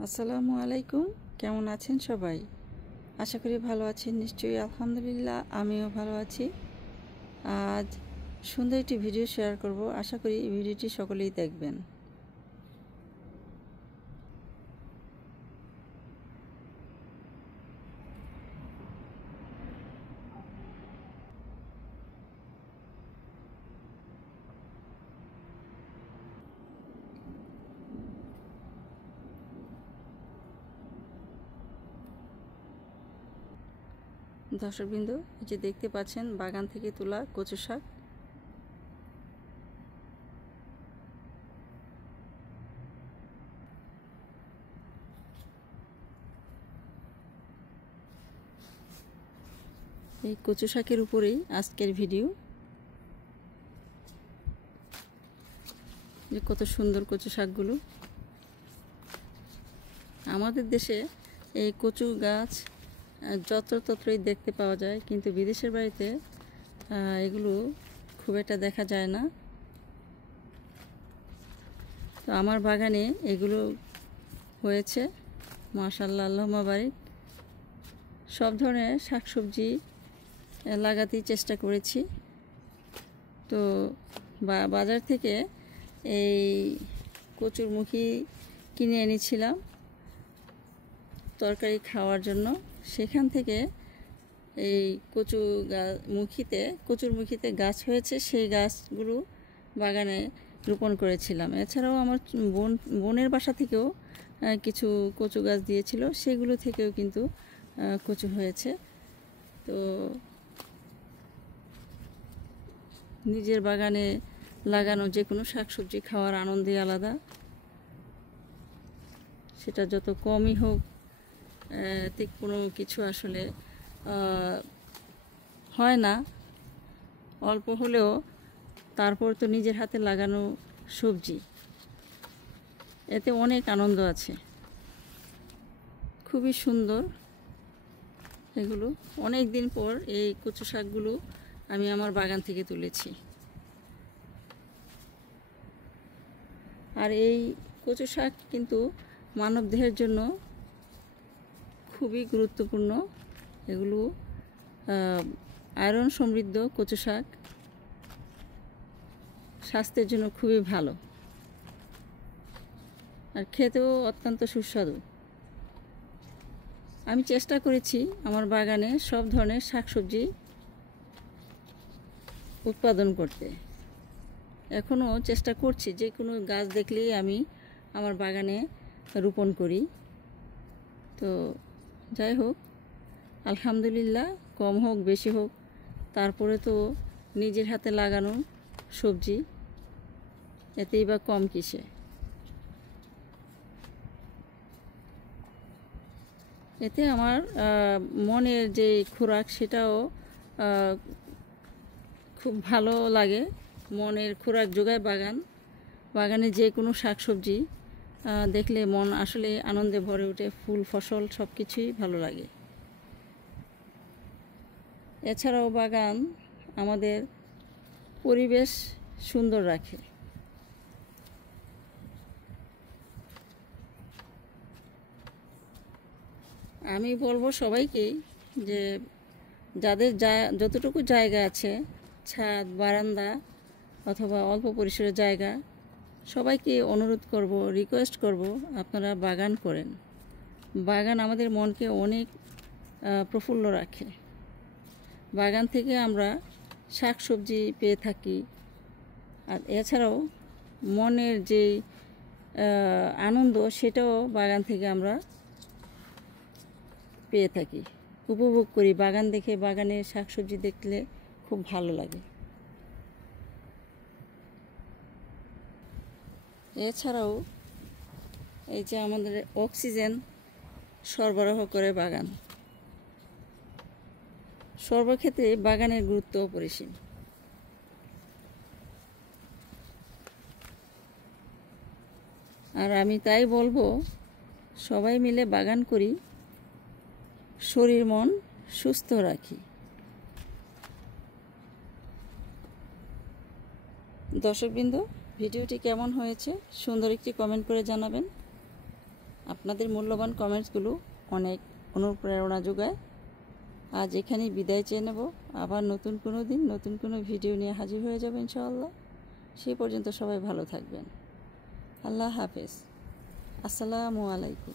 আসসালামু আলাইকুম। কেমন আছেন সবাই? আশা করি ভালো আছেন নিশ্চয়ই। আলহামদুলিল্লাহ আমিও ভালো আছি। আজ সুন্দর একটি ভিডিও শেয়ার করব। আশা করি এই ভিডিওটি সকলেই দেখবেন। দর্শকবৃন্দ, এই যে দেখতে পাচ্ছেন বাগান থেকে তোলা কচু শাক। এই কচু শাকের উপরেই আজকের ভিডিও। যে কত সুন্দর কচু শাকগুলো। আমাদের দেশে এই কচু গাছ যত্রতত্রই দেখতে পাওয়া যায়, কিন্তু বিদেশের বাড়িতে এগুলো খুব একটা দেখা যায় না। তো আমার বাগানে এগুলো হয়েছে, মাশাআল্লাহ, আল্লাহুম্মা বারিক। সব ধরনের শাকসবজি লাগাতেই চেষ্টা করেছি। তো বাজার থেকে এই কচুরমুখী কিনে এনেছিলাম তরকারি খাওয়ার জন্য। সেখান থেকে এই কচুরমুখীতে গাছ হয়েছে, সেই গাছগুলো বাগানে রোপণ করেছিলাম। এছাড়াও আমার বোনের বাসা থেকেও কিছু কচু গাছ দিয়েছিল, সেগুলো থেকেও কিন্তু কচু হয়েছে। তো নিজের বাগানে লাগানো যে কোনো শাকসবজি খাওয়ার আনন্দই আলাদা। সেটা যত কমই হোক, এতে কোনো কিছু আসলে হয় না। অল্প হলেও তারপর তো নিজের হাতে লাগানো সবজি, এতে অনেক আনন্দ আছে। খুবই সুন্দর এগুলো। অনেক দিন পর এই কচু শাকগুলো আমি আমার বাগান থেকে তুলেছি। আর এই কচু শাক কিন্তু মানবদেহের জন্য খুবই গুরুত্বপূর্ণ। এগুলো আয়রন সমৃদ্ধ কচু শাক, স্বাস্থ্যের জন্য খুবই ভালো, আর খেতেও অত্যন্ত সুস্বাদু। আমি চেষ্টা করেছি আমার বাগানে সব ধরনের শাকসবজি উৎপাদন করতে। এখনও চেষ্টা করছি, যে কোনো গাছ দেখলেই আমি আমার বাগানে রোপণ করি। তো যাই হোক, আলহামদুলিল্লাহ, কম হোক বেশি হোক, তারপরে তো নিজের হাতে লাগানো সবজি, এতেই বা কম কিসে। এতে আমার মনের যে খোরাক, সেটাও খুব ভালো লাগে। মনের খোরাক যোগায় বাগানে যে কোনো শাকসবজি দেখলে মন আসলে আনন্দে ভরে ওঠে। ফুল ফসল সব কিছুই ভালো লাগে। এছাড়াও বাগান আমাদের পরিবেশ সুন্দর রাখে। আমি বলবো সবাইকেই, যে যাদের যতটুকু জায়গা আছে, ছাদ, বারান্দা অথবা অল্প পরিসরের জায়গা, সবাইকে অনুরোধ করব, রিকোয়েস্ট করব, আপনারা বাগান করেন। বাগান আমাদের মনকে অনেক প্রফুল্ল রাখে। বাগান থেকে আমরা শাকসবজি পেয়ে থাকি, আর এছাড়াও মনের যে আনন্দ, সেটাও বাগান থেকে আমরা পেয়ে থাকি, উপভোগ করি। বাগান দেখে, বাগানের শাকসবজি দেখলে খুব ভালো লাগে। এছাড়াও এই যে আমাদের অক্সিজেন সরবরাহ করে বাগান, সর্বক্ষেত্রে বাগানের গুরুত্ব অপরিসীম। আর আমি তাই বলবো, সবাই মিলে বাগান করি, শরীর মন সুস্থ রাখি। দর্শকবৃন্দ, ভিডিওটি কেমন হয়েছে সুন্দর একটি কমেন্ট করে জানাবেন। আপনাদের মূল্যবান কমেন্টসগুলো অনেক অনুপ্রেরণা যোগায়। আজ এখানেই বিদায় চেয়ে নেব। আবার নতুন কোনো দিন নতুন কোনো ভিডিও নিয়ে হাজির হয়ে যাবে ইনশাআল্লাহ। সেই পর্যন্ত সবাই ভালো থাকবেন। আল্লাহ হাফেজ। আসসালামু আলাইকুম।